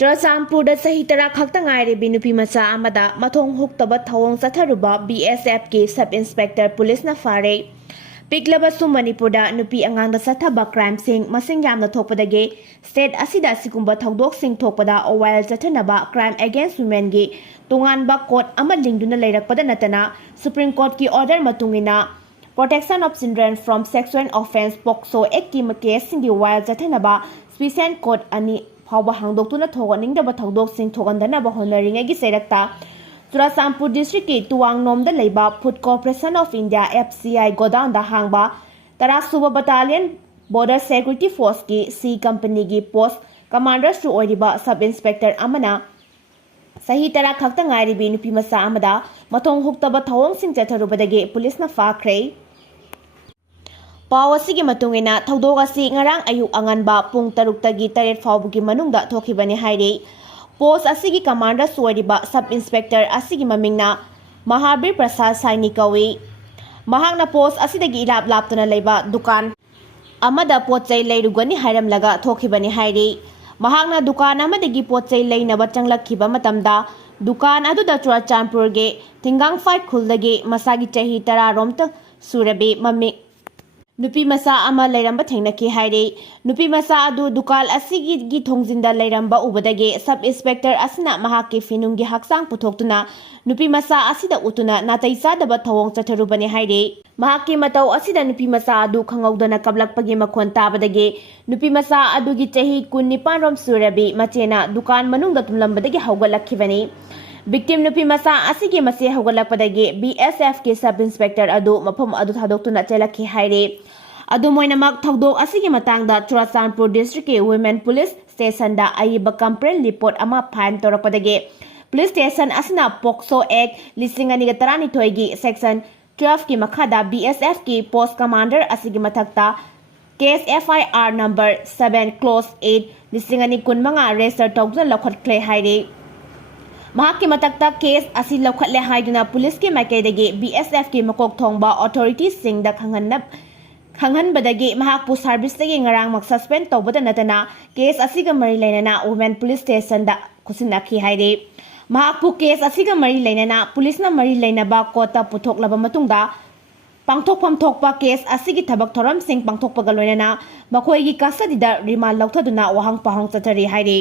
ꯆꯨꯔꯆꯥꯟꯄꯨꯔꯗ ꯆꯍꯤ 10 ꯈꯛꯇ ꯉꯥꯏꯔꯤꯕꯤ ꯅꯨꯄꯤ ꯃꯆꯥ ꯑꯃꯗ ꯃꯊꯣꯡ ꯍꯨꯛꯇꯕ ꯊꯧꯑꯣꯡ ꯆꯠꯊꯔꯨꯕ BSFꯀꯤ ꯁꯕ ꯏꯟꯁꯄꯦꯛꯇꯔ ꯄꯨꯂꯤꯁꯅ ꯐꯥꯔꯦ꯫ ꯄꯤꯛꯂꯕꯁꯨ ꯃꯅꯤꯄꯨꯔꯗ ꯅꯨꯄꯤ ꯑꯉꯥꯡꯗ ꯆꯠꯊꯕ ꯀ꯭ꯔꯥꯏꯝꯁꯤꯡ ꯃꯁꯤꯡ ꯌꯥꯝꯅ ꯊꯣꯛꯄꯗꯒꯤ ꯁ꯭ꯇꯦꯠ ꯑꯁꯤꯗ ꯑꯁꯤꯒꯨꯝꯕ ꯊꯧꯗꯣꯛꯁꯤꯡ ꯊꯣꯛꯄꯗ ꯑꯋꯥꯏꯜ ꯆꯠꯊꯅꯕ ꯀ꯭ꯔꯥꯏꯝ ꯑꯦꯒꯦꯟꯁ ꯋꯤꯃꯦꯟꯒꯤ ꯇꯣꯉꯥꯟꯕ ꯀꯣꯗ ꯑꯃ ꯂꯤꯡꯗꯨꯅ ꯂꯩꯔꯛꯄꯗ ꯅꯠꯇꯅ ꯁꯨꯄ꯭ꯔꯤꯝ ꯀꯣꯔꯠꯀꯤ ꯑꯣꯔꯗꯔ ꯃꯇꯨꯡꯏꯟꯅ protection of children from sexual offence POCSO ꯑꯦꯛꯀꯤ ꯀꯦꯁꯁꯤꯡꯒꯤ ꯋꯥꯏꯜ ꯆꯠꯊꯅꯕ ꯁ꯭ꯄꯤꯁꯦꯜ ꯀꯣꯔꯠ 2 ꯐꯥꯎꯕ ꯍꯥꯡꯗꯣꯛꯇꯨꯅ ꯊꯣꯛꯍꯟꯅꯤꯡꯗꯕ ꯊꯧꯗꯣꯛꯁꯤꯡ ꯊꯣꯛꯍꯟꯗꯅꯕ ꯍꯣꯠꯅꯔꯤꯉꯩꯒꯤ ꯆꯩꯔꯛꯇ ꯆꯨꯔꯆꯥꯟꯄꯨꯔ ꯗꯤꯁꯇ꯭ꯔꯤꯛꯀꯤ ꯇꯨꯋꯥꯡꯂꯣꯝꯗ ꯂꯩꯕ food corporation of India FCI ꯒꯣꯗꯥꯎꯟꯗ ꯍꯥꯡꯕ 10ꯁꯨꯕ ꯕꯠꯇꯥꯂꯤꯌꯟ ꯕꯣꯔꯗꯔ ꯁꯦꯀ꯭ꯌꯨꯔꯤꯇꯤ ꯐꯣꯔꯁꯀꯤ C ꯀꯝꯄꯅꯤꯒꯤ ꯄꯣꯁꯠ ꯀꯃꯥꯟꯗꯔꯁꯨ ꯑꯣꯏꯔꯤꯕ ꯁꯕ ꯏꯟꯁꯄꯦꯛꯇꯔ ꯑꯃꯅ ꯆꯍꯤ 10 ꯈꯛꯇ ꯉꯥꯏꯔꯤꯕꯤ ꯅꯨꯄꯤ ꯃꯆꯥ ꯑꯃꯗ ꯃꯊꯣꯡ ꯍꯨꯛꯇꯕ ꯊꯧꯑꯣꯡꯁꯤꯡ ꯆꯠꯊꯔꯨꯕꯗꯒꯤ ꯄꯨꯂꯤꯁꯅ ꯐꯥꯈ꯭ꯔꯦ꯫ ꯄꯥꯎ ꯑꯁꯤꯒꯤ ꯃꯇꯨꯡꯏꯟꯅ ꯊꯧꯗꯣꯛ ꯑꯁꯤ ꯉꯔꯥꯡ ꯑꯌꯨꯛ ꯑꯉꯟꯕ ꯄꯨꯡ 6ꯇꯒꯤ 8 ꯐꯥꯎꯕꯒꯤ ꯃꯅꯨꯡꯗ ꯊꯣꯛꯈꯤꯕꯅꯤ ꯍꯥꯏꯔꯤ꯫ ꯄꯣꯁꯠ ꯑꯁꯤꯒꯤ ꯀꯃꯥꯟꯗꯔꯁꯨ ꯑꯣꯏꯔꯤꯕ ꯁꯕ ꯏꯟꯁꯄꯦꯛꯇꯔ ꯑꯁꯤꯒꯤ ꯃꯃꯤꯡꯅ ꯃꯍꯥꯕꯤꯔ ꯄ꯭ꯔꯁꯥꯗ ꯁꯥꯏꯅꯤ ꯀꯧꯏ꯫ ꯃꯍꯥꯛꯅ ꯄꯣꯁꯠ ꯑꯁꯤꯗꯒꯤ ꯏꯂꯥꯞ ꯂꯥꯞꯇꯨꯅ ꯂꯩꯕ ꯗꯨꯀꯥꯟ ꯑꯃꯗ ꯄꯣꯠꯆꯩ ꯂꯩꯔꯨꯒꯅꯤ ꯍꯥꯏꯔꯝꯂꯒ ꯊꯣꯛꯈꯤꯕꯅꯤ ꯍꯥꯏꯔꯤ꯫ ꯃꯍꯥꯛꯅ ꯗꯨꯀꯥꯟ ꯑꯃꯗꯒꯤ ꯄꯣꯠꯆꯩ ꯂꯩꯅꯕ ꯆꯪꯂꯛꯈꯤꯕ ꯃꯇꯝꯗ ꯗꯨꯀꯥꯟ ꯑꯗꯨꯗ ꯆꯨꯔꯆꯥꯟꯄꯨꯔꯒꯤ ꯊꯤꯡꯒꯥꯡꯐꯥꯏ ꯈꯨꯜꯗꯒꯤ ꯃꯁꯥꯒꯤ ꯆꯍꯤ 10 ꯔꯣꯝꯇ ꯁꯨꯔꯕꯤ ꯅꯨꯄꯤ ꯃꯆꯥ ꯑꯃ ꯂꯩꯔꯝꯕ ꯊꯦꯡꯅꯈꯤ ꯍꯥꯏꯔꯤ꯫ ꯅꯨꯄꯤ ꯃꯆꯥ ꯑꯗꯨ ꯗꯨꯀꯥꯟ ꯑꯁꯤꯒꯤ ꯊꯣꯡꯖꯤꯟꯗ ꯂꯩꯔꯝꯕ ꯎꯕꯗꯒꯤ ꯁꯕ ꯏꯟꯁꯄꯦꯛꯇꯔ ꯑꯁꯤꯅ ꯃꯍꯥꯛꯀꯤ ꯐꯤꯅꯨꯡꯒꯤ ꯍꯛꯆꯥꯡ ꯄꯨꯊꯣꯛꯇꯨꯅ ꯅꯨꯄꯤ ꯃꯆꯥ ꯑꯁꯤꯗ ꯎꯠꯇꯨꯅ ꯅꯥꯇꯩ ꯆꯥꯗꯕ ꯊꯧꯑꯣꯡ ꯆꯠꯊꯔꯨꯕꯅꯤ ꯍꯥꯏꯔꯤ꯫ ꯃꯍꯥꯛꯀꯤ ꯃꯇꯧ ꯑꯁꯤꯗ ꯅꯨꯄꯤ ꯃꯆꯥ ꯑꯗꯨ ꯈꯪꯍꯧꯗꯅ ꯀꯞꯂꯛꯄꯒꯤ ꯃꯈꯣꯟ ꯇꯥꯕꯗꯒꯤ ꯅꯨꯄꯤ ꯃꯆꯥ ꯑꯗꯨꯒꯤ ꯆꯍꯤ 19 ꯔꯣꯝ ꯁꯨꯔꯕꯤ ꯃꯆꯦꯅ ꯗꯨꯀꯥꯟ ꯃꯅꯨꯡꯗ ꯇꯨꯝꯂꯝꯕꯗꯒꯤ ꯍꯧꯒꯠꯂꯛꯈꯤꯕꯅꯤ꯫ ꯚꯤꯛꯇꯤꯝ ꯅꯨꯄꯤ ꯃꯆꯥ ꯑꯁꯤꯒꯤ ꯃꯆꯦ ꯍꯧꯒꯠꯂꯛꯄꯗꯒꯤ BSFꯀꯤ ꯁꯕ ꯏꯟꯁꯄꯦꯛꯇꯔ ꯑꯗꯨ ꯃꯐꯝ ꯑꯗꯨ ꯊꯥꯗꯣꯛꯇꯨꯅ ꯆꯦꯜꯂꯛꯈꯤ ꯍꯥꯏꯔꯤ꯫ ꯑꯗꯨꯝ ꯑꯣꯏꯅꯃꯛ ꯊꯧꯗꯣꯛ ꯑꯁꯤꯒꯤ ꯃꯇꯥꯡꯗ ꯆꯨꯔꯆꯥꯟꯄꯨꯔ ꯗꯤꯁꯇ꯭ꯔꯤꯛꯀꯤ ꯋꯤꯃꯦꯟ ꯄꯨꯂꯤꯁ ꯁ꯭ꯇꯦꯁꯟꯗ ꯑꯏꯕ ꯀꯝꯄ꯭ꯂꯦꯟ ꯔꯤꯄꯣꯔꯠ ꯑꯃ ꯐꯥꯏꯜ ꯇꯧꯔꯛꯄꯗꯒꯤ ꯄꯨꯂꯤꯁ ꯁ꯭ꯇꯦꯁꯟ ꯑꯁꯤꯅ ꯄꯣꯛꯁꯣ ꯑꯦꯛ 2012ꯒꯤ ꯁꯦꯛꯁꯟ 12ꯀꯤ ꯃꯈꯥꯗ BSFꯀꯤ ꯄꯣꯁꯠ ꯀꯃꯥꯟꯗꯔ ꯑꯁꯤꯒꯤ ꯃꯊꯛꯇ ꯀꯦꯁ FIR ꯅꯝꯕꯔ 7 ꯀ꯭ꯂꯣꯖ 8 2015 ꯔꯦꯖꯤꯁꯇꯔ ꯇꯧꯗꯨꯅ ꯂꯧꯈꯠꯈ꯭ꯔꯦ ꯍꯥꯏꯔꯤ꯫ ꯃꯍꯥꯛꯀꯤ ꯃꯊꯛꯇ ꯀꯦꯁ ꯑꯁꯤ ꯂꯧꯈꯠꯂꯦ ꯍꯥꯏꯗꯨꯅ ꯄꯨꯂꯤꯁꯀꯤ ꯃꯥꯏꯀꯩꯗꯒꯤ BSFꯀꯤ ꯃꯀꯣꯛ ꯊꯣꯡꯕ ꯑꯣꯊꯣꯔꯤꯇꯤꯁꯤꯡꯗ ꯈꯪꯍꯟꯕꯗꯒꯤ ꯃꯍꯥꯛꯄꯨ ꯁꯥꯔꯚꯤꯁꯇꯒꯤ ꯉꯔꯥꯡꯃꯛ ꯁꯁꯄꯦꯟ ꯇꯧꯕꯗ ꯅꯠꯇꯅ ꯀꯦꯁ ꯑꯁꯤꯒ ꯃꯔꯤ ꯂꯩꯅꯅ ꯋꯤꯃꯦꯟ ꯄꯨꯂꯤꯁ ꯁ꯭ꯇꯦꯁꯟꯗ ꯈꯨꯠꯁꯤꯟꯅꯈꯤ ꯍꯥꯏꯔꯤ꯫ ꯃꯍꯥꯛꯄꯨ ꯀꯦꯁ ꯑꯁꯤꯒ ꯃꯔꯤ ꯂꯩꯅꯅ ꯄꯨꯂꯤꯁꯅ ꯃꯔꯤ ꯂꯩꯅꯕ ꯀꯣꯔꯠꯇ ꯄꯨꯊꯣꯛꯂꯕ ꯃꯇꯨꯡꯗ ꯄꯥꯡꯊꯣꯛꯐꯝ ꯊꯣꯛꯄ ꯀꯦꯁ ꯑꯁꯤꯒꯤ ꯊꯕꯛ ꯊꯧꯔꯝꯁꯤꯡ ꯄꯥꯡꯊꯣꯛꯄꯒ ꯂꯣꯏꯅꯅ ꯃꯈꯣꯏꯒꯤ ꯀꯁꯇꯗꯤꯗ ꯔꯤꯃꯥꯟꯗ ꯂꯧꯊꯗꯨꯅ ꯋꯥꯍꯪ ꯄꯥꯎꯍꯪ ꯆꯠꯊꯔꯤ ꯍꯥꯏꯔꯤ꯫